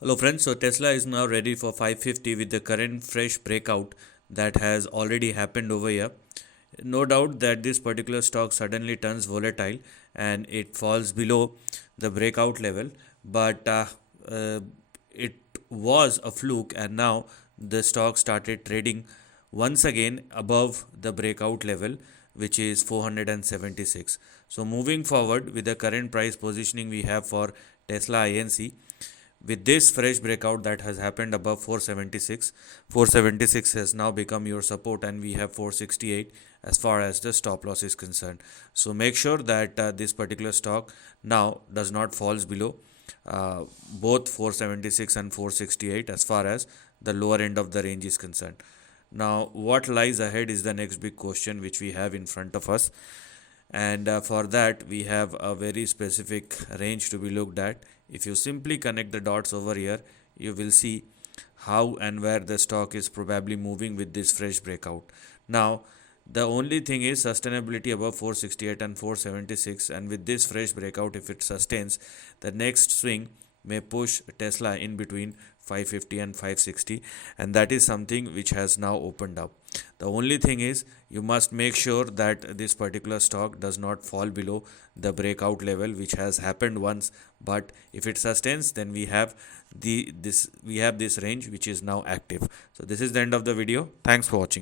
Hello friends, so Tesla is now ready for 550 with the current fresh breakout that has already happened over here. No doubt that this particular stock suddenly turns volatile and it falls below the breakout level, but uh, it was a fluke, and now the stock started trading once again above the breakout level, which is 476. So moving forward with the current price positioning we have for Tesla INC, with this fresh breakout that has happened above 476 has now become your support, and we have 468 as far as the stop loss is concerned. So make sure that this particular stock now does not falls below both 476 and 468 as far as the lower end of the range is concerned. Now what lies ahead is the next big question which we have in front of us, and for that we have a very specific range to be looked at. If you simply connect the dots over here, you will see how and where the stock is probably moving with this fresh breakout. Now the only thing is sustainability above 468 and 476, and with this fresh breakout, if it sustains, the next swing may push Tesla in between 550 and 560, and that is something which has now opened up. The only thing is you must make sure that this particular stock does not fall below the breakout level, which has happened once, but if it sustains, then we have this range which is now active. So this is the end of the video. Thanks for watching.